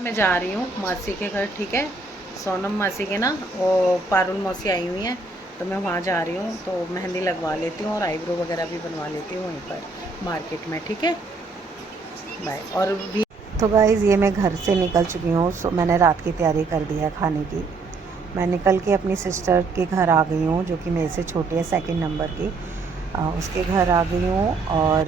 मैं जा रही हूँ मासी के घर, ठीक है। सोनम मासी के ना वो पारुल मौसी आई हुई हैं, तो मैं वहाँ जा रही हूँ। तो मेहंदी लगवा लेती हूँ और आईब्रो वगैरह भी बनवा लेती हूँ वहीं पर मार्केट में, ठीक है। बाय। और भी तो गाइज़ ये मैं घर से निकल चुकी हूँ। सो मैंने रात की तैयारी कर दी है खाने की। मैं निकल के अपनी सिस्टर के घर आ गई हूँ, जो कि मेरे से छोटी है, 2nd नंबर की। उसके घर आ गई हूँ और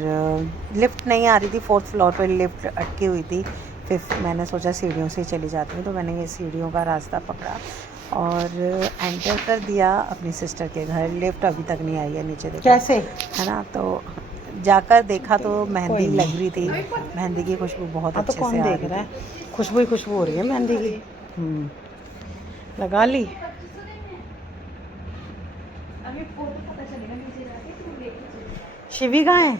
लिफ्ट नहीं आ रही थी, 4th फ्लोर पर लिफ्ट अटकी हुई थी। फिर मैंने सोचा सीढ़ियों से चली जाती हूँ, तो मैंने ये सीढ़ियों का रास्ता पकड़ा और एंटर कर दिया अपनी सिस्टर के घर। लिफ्ट अभी तक नहीं आई है नीचे, देखो कैसे है ना। तो जाकर देखा तो मेहंदी लग रही थी, मेहंदी की खुशबू बहुत अच्छे से आ रही थी। खुशबू ही खुशबू हो रही है मेहंदी की। लगा ली। शिवी कहाँ है?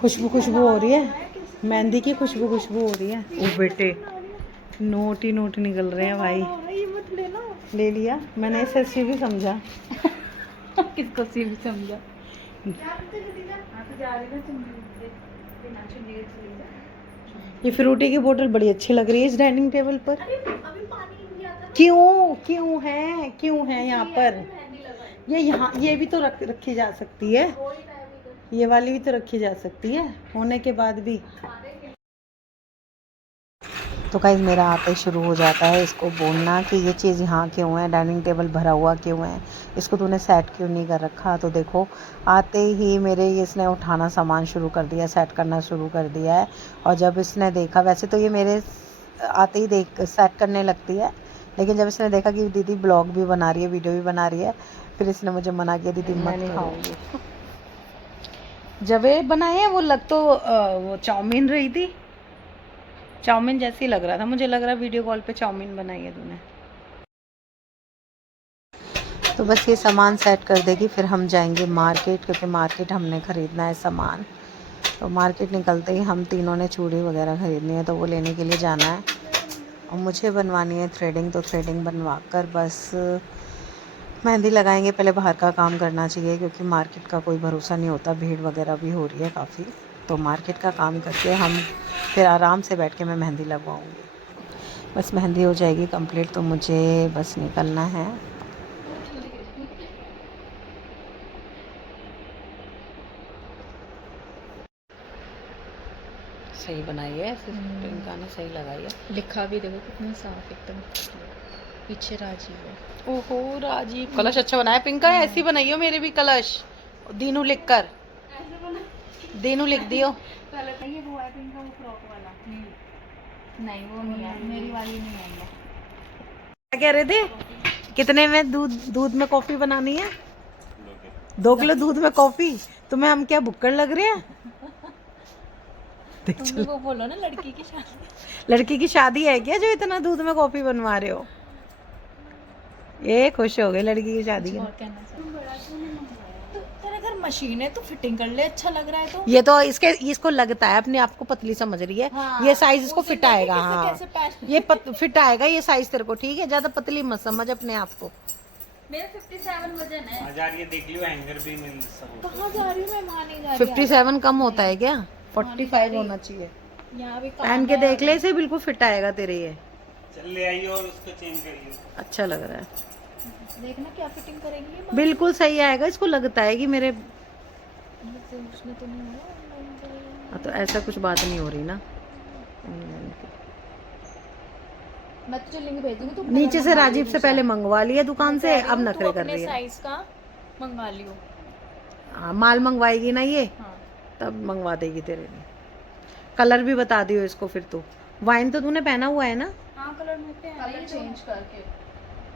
खुशबू खुशबू हो रही है, मेहंदी की खुशबू खुशबू हो रही है। ओ बेटे, नोट ही नोट निकल रहे हैं भाई। ये मत लेना। ले लिया मैंने, इसे शिवी समझा। किसको शिवी समझा? ये फ्रूटी की बोतल बड़ी अच्छी लग रही है इस डाइनिंग टेबल पर। क्यों क्यों है, क्यों है यहाँ पर? ये यहाँ ये भी तो रखी जा सकती है, ये वाली भी तो रखी जा सकती है होने के बाद भी। तो गाइस मेरा आते शुरू हो जाता है इसको बोलना कि ये चीज़ यहाँ क्यों है, डाइनिंग टेबल भरा हुआ क्यों है, इसको तूने सेट क्यों नहीं कर रखा। तो देखो आते ही मेरे इसने उठाना सामान शुरू कर दिया, सेट करना शुरू कर दिया है। और जब इसने देखा, वैसे तो ये मेरे आते ही देख सेट करने लगती है, लेकिन जब इसने देखा कि दीदी ब्लॉग भी बना रही है, वीडियो भी बना रही है, फिर इसने मुझे मना किया, दीदी मैं नहीं खाऊंगी। जब ये बनाए वो लग तो वो चाउमीन रही थी, चाउमीन जैसी लग रहा था, मुझे लग रहा वीडियो कॉल पे चाउमीन बनाई है तूने। तो बस ये सामान सेट कर देगी, फिर हम जाएंगे मार्केट, क्योंकि मार्केट हमने ख़रीदना है सामान। तो मार्केट निकलते ही हम तीनों ने चूड़ी वगैरह ख़रीदनी है, तो वो लेने के लिए जाना है। और मुझे बनवानी है थ्रेडिंग, तो थ्रेडिंग बनवा कर बस मेहंदी लगाएंगे। पहले बाहर का काम करना चाहिए, क्योंकि मार्केट का कोई भरोसा नहीं होता, भीड़ वगैरह भी हो रही है काफ़ी। तो मार्केट का काम करके हम फिर आराम से बैठ के मैं मेहंदी लगवाऊंगी। बस मेहंदी हो जाएगी कंप्लीट, तो मुझे बस निकलना है। सही बनाई है, पिंका ने सही लगाई है। लिखा भी देखो कितना साफ एकदम, पीछे राजीव है। ओहो राजीव, कलश अच्छा बनाया पिंका, ऐसी बनाइयो मेरे भी कलश, दीनू लिख कर, दीनू लिख दियो। ये वो है पिंका, वो फ्रॉक वाला नहीं, वो नहीं है, मेरी वाली नहीं है। क्या कह रहे थे? कितने में दूध में कॉफी बनानी है? 2 किलो दूध में कॉफी। तुम्हें हम क्या बुक्कड़ लग रहे हैं? तुम वो बोलो ना, लड़की की शादी। लड़की की शादी है क्या जो इतना दूध में कॉफी बनवा रहे हो? ये खुश हो गए लड़की की शादी के। तेरे घर मशीन है तो फिटिंग कर ले, अच्छा लग रहा है तो। ये तो इसको लगता है अपने आप को पतली समझ रही है। हाँ, ये साइज इसको फिट आएगा। हाँ ये फिट आएगा ये साइज तेरे को, ठीक है। ज्यादा पतली मत समझ अपने आप को। मेरा 57 वजन है। हजार ये देख लियो, हैंगर भी मिल सकता है। कहाँ जा रही हूँ मैं? वहाँ नहीं जा रही। 57 कम होता है क्या? 45 होना चाहिए। यहाँ भी पहन के देख ले, इसे बिल्कुल फिट आएगा तेरे ये। चल ले आइए और उसको चेंज करिए। अच्छा लग रहा है, देखना क्या फिटिंग करेगी। बिल्कुल सही आएगा। इसको लगता है कि मेरे उसमें तो नहीं हो रहा। तो ऐसा कुछ बात नहीं हो रही ना। मैं तुझे लिंक भेज दूंगी, तू नीचे से राजीव से पहले मंगवा लिया दुकान से, अब नखरे कर रही है। साइज का मंगवा लियो। हाँ माल मंगवाएगी ना ये, हाँ। तब मंगवा देगी तेरे लिए। कलर भी बता दियो इसको फिर। तू वाइन तो तूने पहना हुआ है ना? हाँ कलर में पे कलर चेंज करके।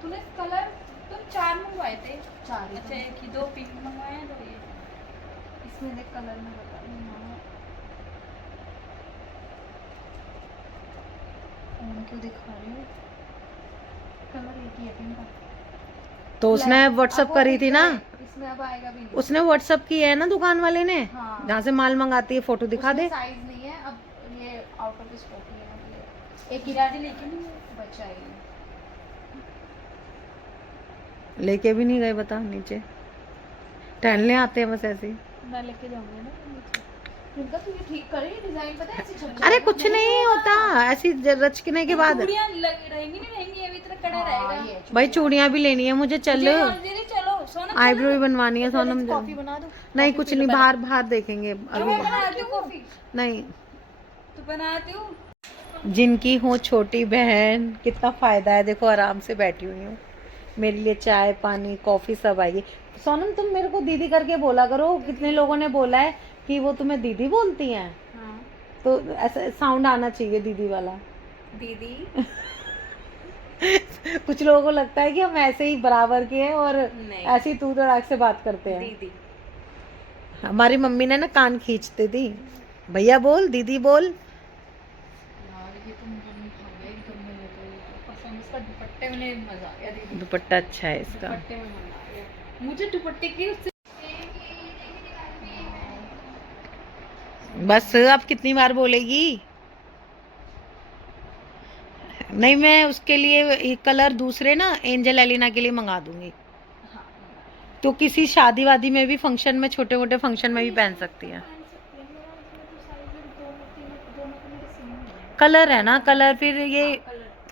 तूने कलर तुम 4 मंगवाए थे। 4 अच्छा, एक ही 2 पिंक मंगवाए हैं, 2 ये। इसमें देख कलर में बता क्यों दिखा रही हूँ, कलर एक ही है पिंक का। तो उसने व्हाट्सअप करी थी ना, इसमें अब आएगा भी नहीं। उसने व्हाट्सअप की है ना दुकान वाले ने। हाँ। जहाँ से माल मंगाती है फोटो दिखा दे। साइज नहीं है अब, ये आउट ऑफ स्टॉक है। एक गिराजी लेकिन बचा है, लेके भी नहीं गए बता, नीचे टहलने आते हैं बस ऐसे ही। मैं लेके जाऊंगी ना नीचे। प्रियंका तू ये ठीक करे, डिजाइन पता है ऐसे छप अरे कुछ नहीं होता, ऐसी रचकने के बाद। चूड़ियां रहेंगी नहीं रहेंगी, अभी इतना कड़ा रहेगा। भाई चूड़ियां भी लेनी है मुझे, चल। दीदी चलो सोनम, आईब्रो भी बनवानी है सोनम। कॉफी बना दो। नहीं कुछ नहीं, बाहर बाहर देखेंगे अभी। मैं बनाती हूँ कॉफी, नहीं, तू बनाती हूँ। जिनकी हो छोटी बहन, कितना फायदा है। देखो आराम से बैठी हुई हूँ, मेरे लिए चाय पानी कॉफी सब आएगी। सोनम तुम मेरे को दीदी करके बोला करो, कितने लोगों ने बोला है कि वो तुम्हें दीदी बोलती हैं। हाँ तो ऐसा साउंड आना चाहिए दीदी वाला। दीदी। कुछ लोगों को लगता है कि हम ऐसे ही बराबर के हैं और नहीं। ऐसे ही तू तड़ाक से बात करते हैं। दीदी हमारी मम्मी ने ना कान खींचते थी, भैया बोल दीदी बोल। यार ये तो मुझे नहीं खा गया एकदम में, तो पसंद इसका दुपट्टे में मजा आ गया दीदी। दुपट्टा अच्छा है इसका। दुपट्टे में मजा आ गया मुझे, दुपट्टे की उससे। बस अब कितनी बार बोलेगी। नहीं मैं उसके लिए कलर दूसरे ना एंजल एलिना के लिए मंगा दूंगी, तो किसी शादी वादी में भी, फंक्शन में, छोटे मोटे फंक्शन में भी पहन सकती है। कलर है ना, कलर फिर ये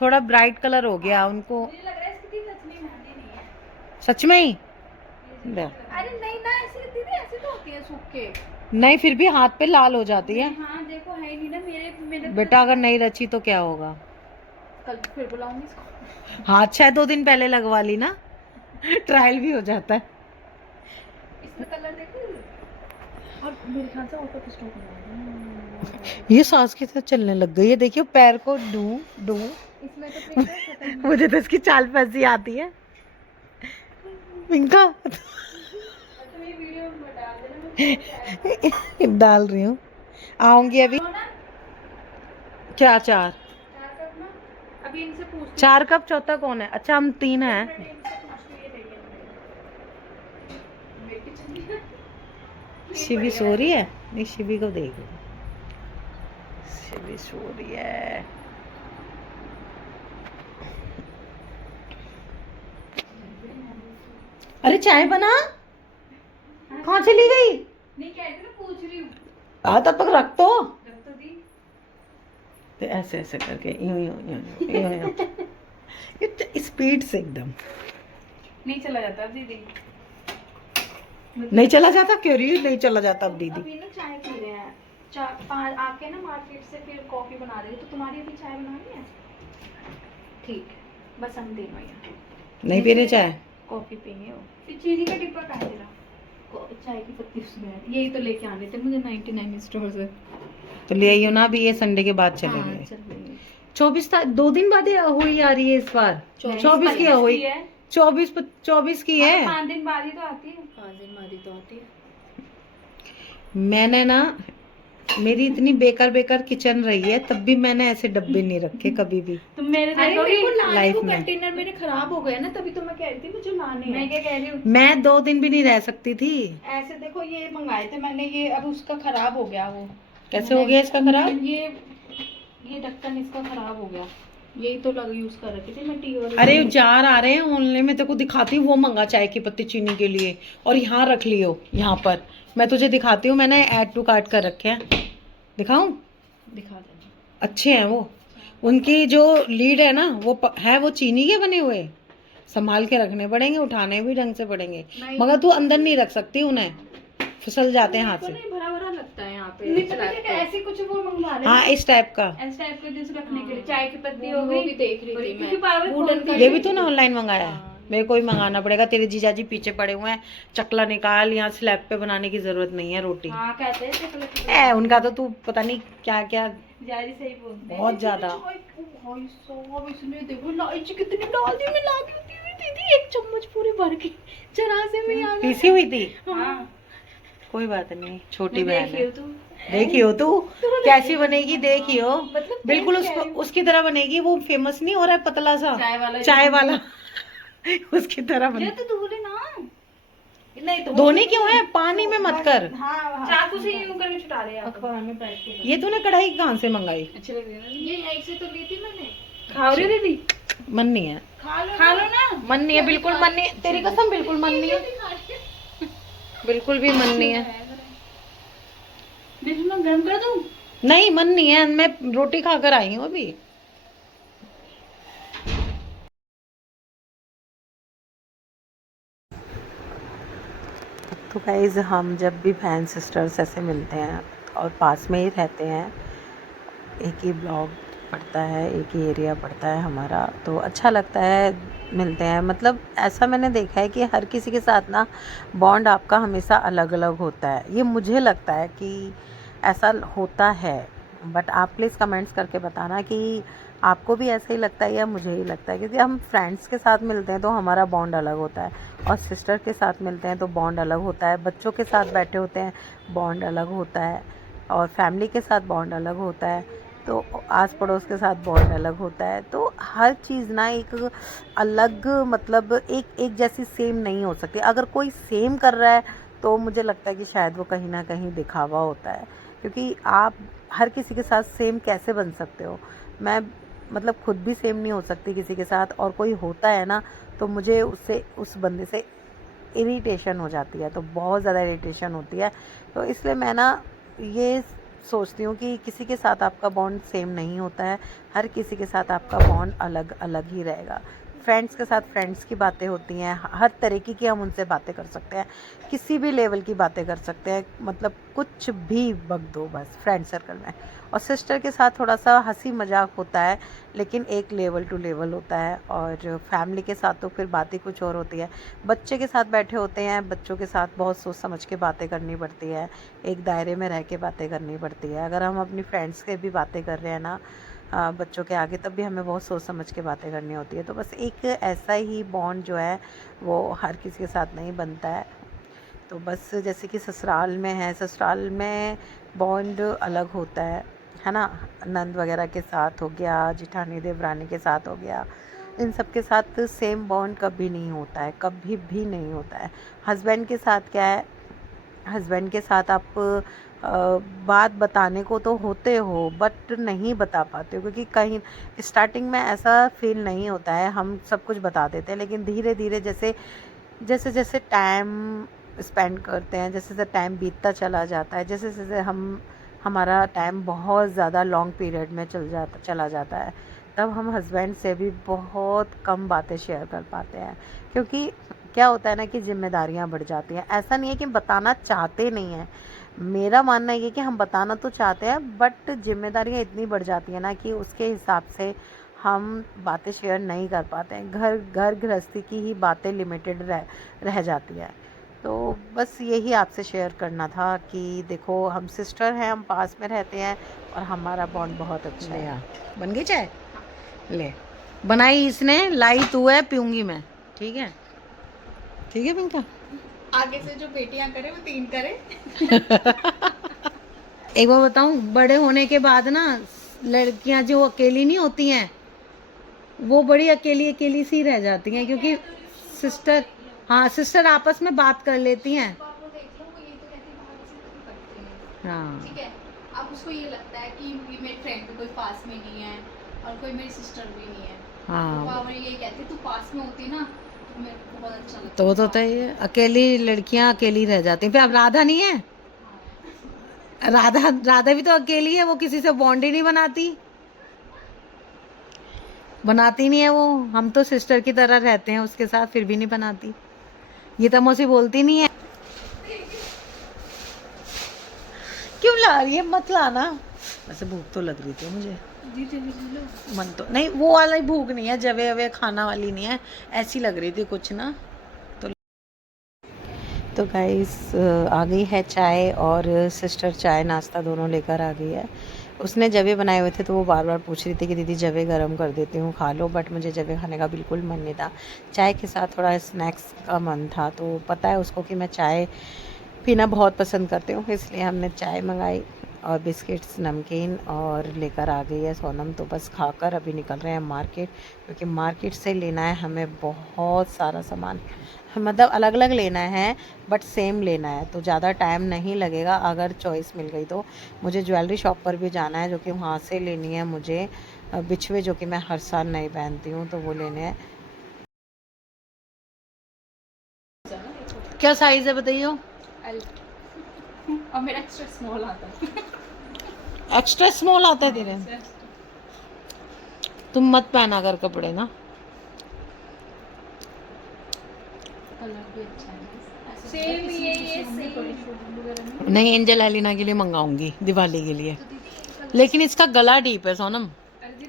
थोड़ा ब्राइट कलर हो गया उनको। मुझे लग रहा है इसकी सच में मेहंदी नहीं है। सच में ही अरे नहीं ना, ऐसे दीदी ऐसे तो होती है सूख के। नहीं, फिर भी हाथ पे लाल हो जाती है। हाँ देखो है नहीं ना मेरे मेरे बेटा अगर नहीं रची तो क्या होगा। कल फिर बुलाऊंगी इसको। हाँ अच्छा है, 2 दिन पहले लगवा ली ना, ट्रायल भी हो जाता है। इसमें कलर देखो, और मेरे ख्याल से और कुछ स्टॉक है। ये सांस के साथ चलने लग गई है, देखियो पैर को डू डू। इसमें तो प्रिंटर खत्म। मुझे तो इसकी चाल पैसी आती है। पिंका तो ये वीडियो में डाल देना, मैं डाल रही हूँ, आऊंगी अभी। क्या 4 क्या करना अभी इनसे पूछ 4 कप, चौथा कौन है? अच्छा हम 3 हैं। शिवी सो रही है, नहीं शिवी को देखो, शिवी सो रही है। अरे चाय बना, कहाँ चली गई? नहीं कहती ना, पूछ रही हूँ। तब तक रख तो। रख तो दी। तो ऐसे ऐसे करके यूं यूं यूं यूं यूं स्पीड से एकदम। नहीं चला जाता दीदी, नहीं चला जाता, क्यों रही नहीं चला जाता अब दीदी। अभी ना चाय पी रहे हैं, 4-5 आके ना मार्केट से फिर कॉफी बना देंगे। तो तुम्हारी अभी चाय बनानी है? ठीक है, बस हम तीनों ही नहीं पी रहे चाय? कॉफी पियेंगे। वो फिर चीनी का डिब्बा कहाँ है तेरा? चाय की पत्ती उसमें है, यही तो लेके आने थे मुझे 99 स्टोर से। तो ले आइयो ना, अभी ये संडे के बाद चलेंगे। 24 तारीख 2 दिन बाद हुई आ रही है इस बार। 24 की हुई, 24 की है। 5 दिन बाद ही तो आती है। 5 दिन बाद ही तो आती है। मैंने ना, मेरी इतनी बेकार बेकार किचन रही है, तब भी मैंने ऐसे डब्बे नहीं रखे कभी भी तुम मेरे देखोगी लाइफ में। कंटेनर मेरे खराब हो गए ना, तभी तो मैं कह रही थी मुझे लाने हैं। मैं क्या कह रही हूँ, मैं 2 दिन भी नहीं रह सकती थी। ऐसे देखो ये मंगाए थे मैंने, ये अब उसका खराब हो गया। वो कैसे हो गया इसका खराब? ये ढक्कन इसका खराब हो गया, यही तो लग यूज कर रखी थी मैं टी और। अरे जार आ रहे हैं ऑनलाइन में, तेरे को दिखाती हूँ, वो मंगा चाय की पत्ती चीनी के लिए, और यहाँ रख लियो, यहाँ पर मैं तुझे दिखाती हूँ। मैंने ऐड टू कार्ट कर रखे हैं, दिखाऊं? दिखा देना। अच्छे हैं वो, उनकी जो लीड है ना है वो चीनी के बने हुए, संभाल के रखने पड़ेंगे, उठाने भी ढंग से पड़ेंगे, मगर तू अंदर नहीं रख सकती उन्हें, फिसल जाते हैं हाथ से। भरा भरा लगता है यहाँ पे। ऐसे कुछ वो मंगवा रहे हाँ इस टाइप का, इस टाइप के जैसे रखने के लिए। चाय की पत्ती हो गई, देख रही थी मैं। ये भी तो ना ऑनलाइन मंगाया है। मेरे को ही मंगाना पड़ेगा, तेरे जीजाजी पीछे पड़े हुए हैं। चकला निकाल, यहाँ स्लैब पे बनाने की जरूरत नहीं है रोटी। हाँ कहते हैं उनका तो तू पता नहीं क्या क्या, जारी सही बोलते हैं। बहुत ज्यादा। इसने देखो इलायची कितनी डाल दी, मैं लागी होती हुई दीदी 1 चम्मच पूरी भर के, जरा से में आ पीसी हुई थी। हाँ कोई बात नहीं, छोटी बहन है। देखियो तू, देखियो तू कैसी बनेगी, देखियो मतलब बिल्कुल उसकी तरह बनेगी। वो फेमस नहीं हो रहा है पतला सा चाय वाला उसकी तरह बने। तो धुले ना, नहीं तो धोने क्यों है, पानी में मत कर। हाँ चाकू से यूं करके छुटा रहे हैं अखबार में बैठ के। ये तूने कढ़ाई कहाँ से मंगाई? अच्छी लग रही है ना, ये यहीं से तो ली थी मैंने। खा रही दीदी? मन नहीं है, खा लो ना। मन नहीं है, बिल्कुल मन नहीं है, तेरी कसम बिल्कुल मन नहीं है, बिल्कुल भी मन नहीं है। देखो मैं गर्म कर दूं। नहीं मन नहीं है, मैं रोटी खाकर आई हूँ अभी। तो गाइज हम जब भी बहन सिस्टर्स ऐसे मिलते हैं और पास में ही रहते हैं, एक ही ब्लॉक पड़ता है, एक ही एरिया पड़ता है हमारा, तो अच्छा लगता है मिलते हैं। मतलब ऐसा मैंने देखा है कि हर किसी के साथ ना बॉन्ड आपका हमेशा अलग अलग होता है। ये मुझे लगता है कि ऐसा होता है, बट आप प्लीज़ कमेंट्स करके बताना कि आपको भी ऐसा ही लगता है या मुझे ही लगता है। क्योंकि हम फ्रेंड्स के साथ मिलते हैं तो हमारा बॉन्ड अलग होता है, और सिस्टर के साथ मिलते हैं तो बॉन्ड अलग होता है, बच्चों के साथ बैठे होते हैं बॉन्ड अलग होता है, और फैमिली के साथ बॉन्ड अलग होता है, तो आस पड़ोस के साथ बॉन्ड अलग होता है। तो हर चीज़ ना एक अलग, मतलब एक जैसी सेम नहीं हो सकती। अगर कोई सेम कर रहा है तो मुझे लगता है कि शायद वो कहीं ना कहीं दिखावा होता है, क्योंकि आप हर किसी के साथ सेम कैसे बन सकते हो। मैं मतलब खुद भी सेम नहीं हो सकती किसी के साथ, और कोई होता है ना तो मुझे उससे, उस बंदे से इरिटेशन हो जाती है, तो बहुत ज़्यादा इरिटेशन होती है। तो इसलिए मैं ना ये सोचती हूँ कि किसी के साथ आपका बॉन्ड सेम नहीं होता है, हर किसी के साथ आपका बॉन्ड अलग अलग ही रहेगा। फ्रेंड्स के साथ फ्रेंड्स की बातें होती हैं, हर तरीके की हम उनसे बातें कर सकते हैं, किसी भी लेवल की बातें कर सकते हैं, मतलब कुछ भी बक दो बस फ्रेंड सर्कल में। और सिस्टर के साथ थोड़ा सा हंसी मजाक होता है, लेकिन एक लेवल टू लेवल होता है, और फैमिली के साथ तो फिर बात ही कुछ और होती है। बच्चे के साथ बैठे होते हैं, बच्चों के साथ बहुत सोच समझ के बातें करनी पड़ती है, एक दायरे में रह के बातें करनी पड़ती है। अगर हम अपनी फ्रेंड्स के भी बातें कर रहे हैं ना बच्चों के आगे, तब भी हमें बहुत सोच समझ के बातें करनी होती है। तो बस एक ऐसा ही बॉन्ड जो है वो हर किसी के साथ नहीं बनता है। तो बस जैसे कि ससुराल में है, ससुराल में बॉन्ड अलग होता है ना। नंद वगैरह के साथ हो गया, जिठानी देवरानी के साथ हो गया, इन सब के साथ सेम बॉन्ड कभी नहीं होता है, कभी भी नहीं होता है। हस्बैंड के साथ क्या है, हस्बैंड के साथ आप बात बताने को तो होते हो बट नहीं बता पाते हो, क्योंकि कहीं स्टार्टिंग में ऐसा फील नहीं होता है, हम सब कुछ बता देते हैं, लेकिन धीरे धीरे जैसे जैसे जैसे टाइम स्पेंड करते हैं, जैसे जैसे टाइम बीतता चला जाता है, जैसे जैसे हमारा टाइम बहुत ज़्यादा लॉन्ग पीरियड में चला जाता है, तब हम हस्बैंड से भी बहुत कम बातें शेयर कर पाते हैं। क्योंकि क्या होता है ना कि जिम्मेदारियां बढ़ जाती हैं। ऐसा नहीं है कि बताना चाहते नहीं हैं, मेरा मानना ये कि हम बताना तो चाहते हैं, बट जिम्मेदारियां इतनी बढ़ जाती हैं ना कि उसके हिसाब से हम बातें शेयर नहीं कर पाते हैं। घर घर गृहस्थी की ही बातें लिमिटेड रह जाती है। तो बस यही आपसे शेयर करना था कि देखो हम सिस्टर हैं, हम पास में रहते हैं, और हमारा बॉन्ड बहुत अच्छा है। बन गई चाय? ले, बनाई इसने, लाई तू है, पीऊंगी मैं। ठीक है, ठीक है पिंका। आगे से जो बेटियां करे वो 3 करे। एक बार बताऊं, बड़े होने के बाद ना लड़कियां जो अकेली नहीं होती हैं, वो बड़ी अकेली अकेली सी रह जाती हैं, क्योंकि सिस्टर, हाँ सिस्टर आपस में बात कर लेती हैं। पापा देख लो, वो ये तो कहती बाहर से तो करते हैं। हाँ ठीक है, अब उसको ये लगता है कि मेरे फ्रेंड तो कोई पास में नहीं है और कोई मेरी सिस्टर भी नहीं है। हाँ, तो पापा ये कहते तू पास में होती ना तो मेरे को बहुत अच्छा लगता। तो वो तो होता ही है, अकेली लड़कियां अकेली रह जाती हैं। फिर अब राधा नहीं है, राधा राधा भी तो अकेली है, वो किसी से बॉन्ड ही नहीं बनाती नहीं है वो। हम तो सिस्टर की तरह रहते हैं उसके साथ, फिर भी नहीं बनाती। ये तो मुझसे बोलती नहीं है। क्यों ला रही है? मत लाना। वैसे भूख तो लग रही थी मुझे, मन तो नहीं, वो वाला ही भूख नहीं है, जवे अवे खाना वाली नहीं है, ऐसी लग रही थी कुछ ना। तो गाइस आ गई है चाय, और सिस्टर चाय नाश्ता दोनों लेकर आ गई है। उसने जवे बनाए हुए थे तो वो बार बार पूछ रही थी कि दीदी जवे गरम कर देती हूँ, खा लो, बट मुझे जवे खाने का बिल्कुल मन नहीं था। चाय के साथ थोड़ा स्नैक्स का मन था, तो पता है उसको कि मैं चाय पीना बहुत पसंद करती हूँ, इसलिए हमने चाय मंगाई और बिस्किट्स नमकीन और लेकर आ गई है सोनम। तो बस खाकर अभी निकल रहे हैं मार्केट, क्योंकि मार्केट से लेना है हमें बहुत सारा सामान, मतलब अलग अलग लेना है बट सेम लेना है, तो ज़्यादा टाइम नहीं लगेगा अगर चॉइस मिल गई तो। मुझे ज्वेलरी शॉप पर भी जाना है, जो कि वहाँ से लेनी है मुझे बिछुए, जो कि मैं हर साल नहीं पहनती हूँ, तो वो लेने हैं। क्या साइज़ है बताइए? और मेरा एक्स्ट्रा स्मॉल आता है। एक्स्ट्रा स्मॉल आता है तेरे? तुम मत पहना कर कपड़े ना। कलर भी अच्छा है। सेम ये सेम। नहीं, एंजल एलिना के लिए मंगाऊंगी दिवाली के लिए, लेकिन इसका गला डीप है सोनम,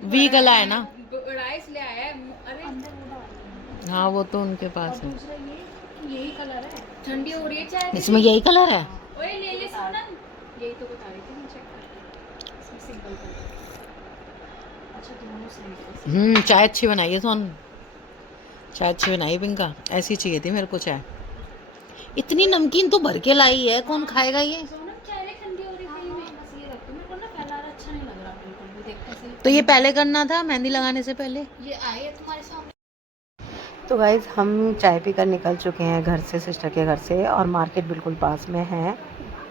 वी गला है ना। बड़ा इसलिए आया है। अरे हाँ वो तो उनके पास है। दूसरा ये यही कलर है। ठंडी हो रही है चाय। इसमें यही कलर है। ओए ले ले सोनम, यही तो बता रही थी मैं, चेक करके। इसमें सिंगल कलर। अच्छा दोनों सही है। चाय अच्छी बनाई है सोनम, चाय अच्छी बनाई पिंका, ऐसी चाहिए थी मेरे को चाय। इतनी नमकीन तो भर के लाई है, कौन खाएगा ये? सोनम चाय ठंडी हो रही थी मैं बस ये रखती हूँ। मेरे को ना पहला अच्छा नहीं लग रहा बिल्कुल भी, देखते से। तो ये पहले करना था मेहंदी लगाने से पहले। ये आए है तुम्हारे सामने। तो गाइज़ हम चाय पीकर निकल चुके हैं घर से, सिस्टर के घर से, और मार्केट बिल्कुल पास में है।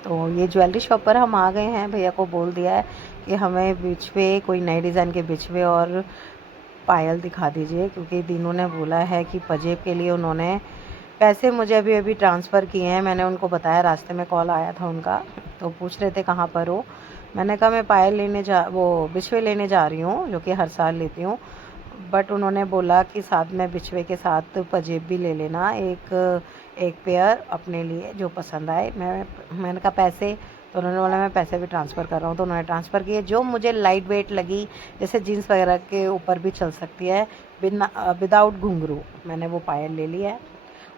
तो ये ज्वेलरी शॉप पर हम आ गए हैं। भैया को बोल दिया है कि हमें बिछवे, कोई नए डिज़ाइन के बिछवे और पायल दिखा दीजिए, क्योंकि दिनों ने बोला है कि पजेब के लिए उन्होंने पैसे मुझे अभी अभी ट्रांसफ़र किए हैं। मैंने उनको बताया, रास्ते में कॉल आया था उनका, तो पूछ रहे थे कहाँ पर हो। मैंने कहा मैं पायल लेने वो बिछवे लेने जा रही हूँ, जो कि हर साल लेती हूँ। बट उन्होंने बोला कि साथ में बिछवे के साथ पजेब भी ले लेना, एक पेयर अपने लिए जो पसंद आए। मैंने कहा पैसे, तो उन्होंने बोला मैं पैसे भी ट्रांसफ़र कर रहा हूँ। तो उन्होंने ट्रांसफ़र किए, जो मुझे लाइट वेट लगी, जैसे जीन्स वगैरह के ऊपर भी चल सकती है, विदाउट घुंघरू। मैंने वो पायल ले ली है।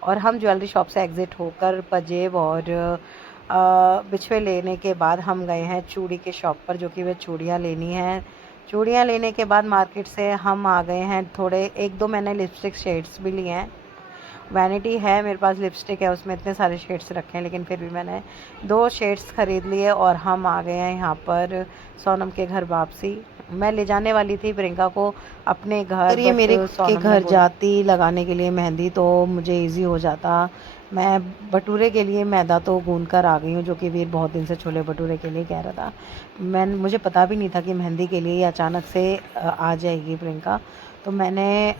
और हम ज्वेलरी शॉप से एग्ज़िट होकर पजेब और बिछवे लेने के बाद हम गए हैं चूड़ी के शॉप पर, जो कि वे चूड़ियाँ लेनी हैं। चूड़ियाँ लेने के बाद मार्केट से हम आ गए हैं थोड़े, एक दो मैंने लिपस्टिक शेड्स भी लिए हैं। वैनिटी है मेरे पास, लिपस्टिक है उसमें इतने सारे शेड्स रखे हैं, लेकिन फिर भी मैंने 2 शेड्स ख़रीद लिए। और हम आ गए हैं यहाँ पर सोनम के घर वापसी। मैं ले जाने वाली थी प्रियंका को अपने घर, ये मेरे के घर जाती लगाने के लिए मेहंदी, तो मुझे इजी हो जाता। मैं भटूरे के लिए मैदा तो गूंद कर आ गई हूँ, जो कि वीर बहुत दिन से छोले भटूरे के लिए कह रहा था। मुझे पता भी नहीं था कि मेहंदी के लिए अचानक से आ जाएगी प्रियंका। तो मैंने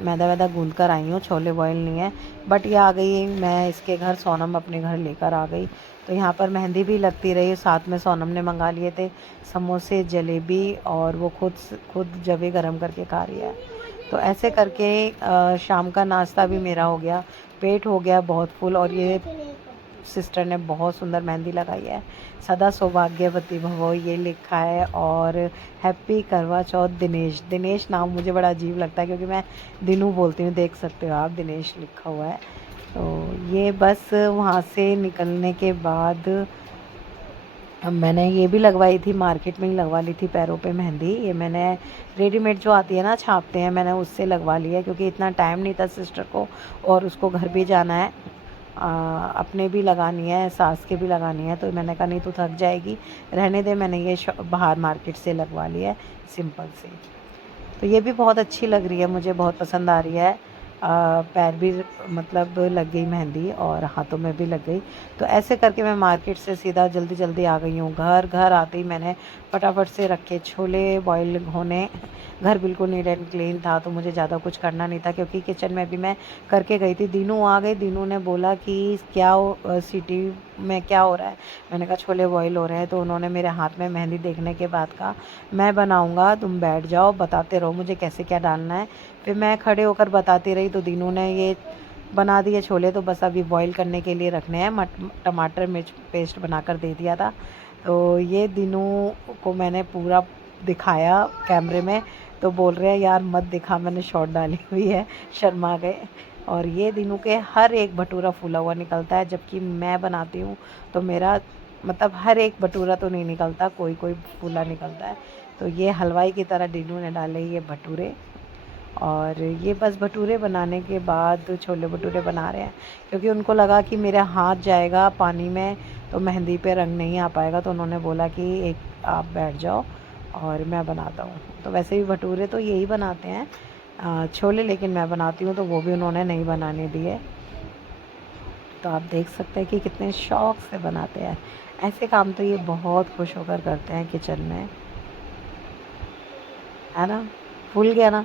मैदा वैदा गूंद कर आई हूँ, छोले बॉयल नहीं है, बट ये आ गई मैं इसके घर, सोनम अपने घर लेकर आ गई। तो यहाँ पर मेहंदी भी लगती रही, साथ में सोनम ने मंगा लिए थे समोसे, जलेबी, और वो खुद जबे गरम करके खा रही है। तो ऐसे करके शाम का नाश्ता भी मेरा हो गया, पेट हो गया बहुत फुल। और ये सिस्टर ने बहुत सुंदर मेहंदी लगाई है, सदा सौभाग्यवती भवो ये लिखा है, और हैप्पी करवा चौथ दिनेश। दिनेश नाम मुझे बड़ा अजीब लगता है, क्योंकि मैं दिनू बोलती हूँ, देख सकते हो आप, दिनेश लिखा हुआ है। तो ये बस वहाँ से निकलने के बाद मैंने ये भी लगवाई थी, मार्केट में ही लगवा ली थी पैरों पे मेहंदी। ये मैंने रेडीमेड जो आती है ना, छापते हैं, मैंने उससे लगवा लिया, क्योंकि इतना टाइम नहीं था सिस्टर को, और उसको घर भी जाना है, अपने भी लगानी है, सास के भी लगानी है। तो मैंने कहा नहीं तो थक जाएगी, रहने दे। मैंने ये बाहर मार्केट से लगवा लिया है, सिंपल से। तो ये भी बहुत अच्छी लग रही है, मुझे बहुत पसंद आ रही है। पैर भी मतलब लग गई मेहंदी, और हाथों में भी लग गई। तो ऐसे करके मैं मार्केट से सीधा जल्दी जल्दी आ गई हूँ घर। घर आते ही मैंने फटाफट से रखे छोले बॉयल होने। घर बिल्कुल नीट एंड क्लीन था, तो मुझे ज़्यादा कुछ करना नहीं था, क्योंकि किचन में भी मैं करके गई थी। दीनू आ गई, दीनू ने बोला कि क्या सिटी में क्या हो रहा है। मैंने कहा छोले बॉयल हो रहे हैं। तो उन्होंने मेरे हाथ में मेहंदी देखने के बाद कहा मैं बनाऊँगा, तुम बैठ जाओ, बताते रहो मुझे कैसे क्या डालना है। फिर मैं खड़े होकर बताती रही। तो दीनू ने ये बना दिए छोले, तो बस अभी बॉईल करने के लिए रखने हैं। टमाटर मिर्च पेस्ट बनाकर दे दिया था। तो ये दीनू को मैंने पूरा दिखाया कैमरे में, तो बोल रहे हैं यार मत दिखा, मैंने शॉर्ट डाली हुई है, शर्मा गए। और ये दीनू के हर एक भटूरा फूला हुआ निकलता है, जबकि मैं बनाती हूँ तो मेरा मतलब हर एक भटूरा तो नहीं निकलता, कोई कोई फूला निकलता है। तो ये हलवाई की तरह दीनू ने डाले ये भटूरे। और ये बस भटूरे बनाने के बाद छोले भटूरे बना रहे हैं, क्योंकि उनको लगा कि मेरा हाथ जाएगा पानी में तो मेहंदी पे रंग नहीं आ पाएगा। तो उन्होंने बोला कि एक आप बैठ जाओ और मैं बनाता हूँ। तो वैसे भी भटूरे तो यही बनाते हैं, छोले लेकिन मैं बनाती हूँ, तो वो भी उन्होंने नहीं बनाने दिए। तो आप देख सकते हैं कि कितने शौक़ से बनाते हैं। ऐसे काम तो ये बहुत खुश होकर करते हैं किचन में, है ना। फूल गया ना,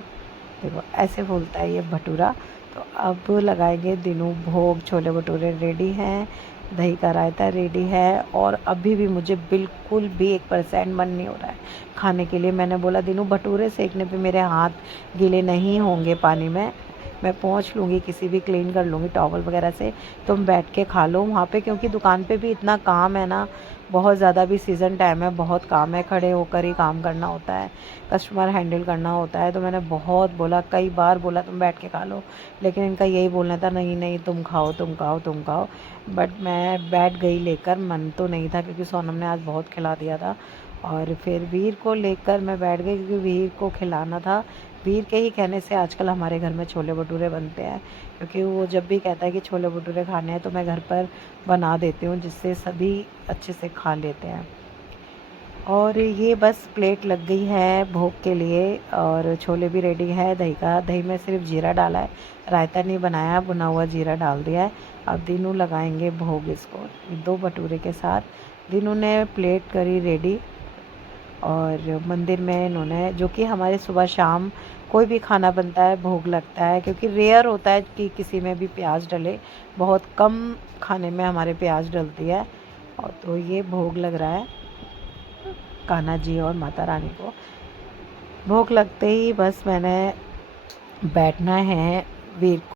देखो ऐसे फूलता है ये भटूरा। तो अब लगाएंगे दिनू भोग। छोले भटूरे रेडी हैं, दही का रायता रेडी है और अभी भी मुझे बिल्कुल भी 1% मन नहीं हो रहा है खाने के लिए। मैंने बोला दिनू भटूरे सेकने पे मेरे हाथ गीले नहीं होंगे पानी में, मैं पोंछ लूँगी, किसी भी क्लीन कर लूँगी टॉवल वगैरह से, तुम बैठ के खा लो वहाँ पे, क्योंकि दुकान पे भी इतना काम है ना, बहुत ज़्यादा भी सीज़न टाइम है, बहुत काम है, खड़े होकर ही काम करना होता है, कस्टमर हैंडल करना होता है। तो मैंने बहुत बोला, कई बार बोला तुम बैठ के खा लो, लेकिन इनका यही बोलना था नहीं नहीं तुम खाओ तुम खाओ तुम खाओ। बट मैं बैठ गई लेकर, मन तो नहीं था क्योंकि सोनम ने आज बहुत खिला दिया था। और फिर वीर को लेकर मैं बैठ गई क्योंकि वीर को खिलाना था। वीर के ही कहने से आजकल हमारे घर में छोले भटूरे बनते हैं, क्योंकि वो जब भी कहता है कि छोले भटूरे खाने हैं तो मैं घर पर बना देती हूँ, जिससे सभी अच्छे से खा लेते हैं। और ये बस प्लेट लग गई है भोग के लिए और छोले भी रेडी है। दही में सिर्फ जीरा डाला है, रायता नहीं बनाया, भुना हुआ जीरा डाल दिया है। अब दिनू लगाएंगे भोग इसको 2 भटूरे के साथ। दिनू ने प्लेट करी रेडी और मंदिर में इन्होंने, जो कि हमारे सुबह शाम कोई भी खाना बनता है भोग लगता है, क्योंकि रेयर होता है कि किसी में भी प्याज डले, बहुत कम खाने में हमारे प्याज डलती है। और तो ये भोग लग रहा है कान्हा जी और माता रानी को। भोग लगते ही बस मैंने बैठना है वीर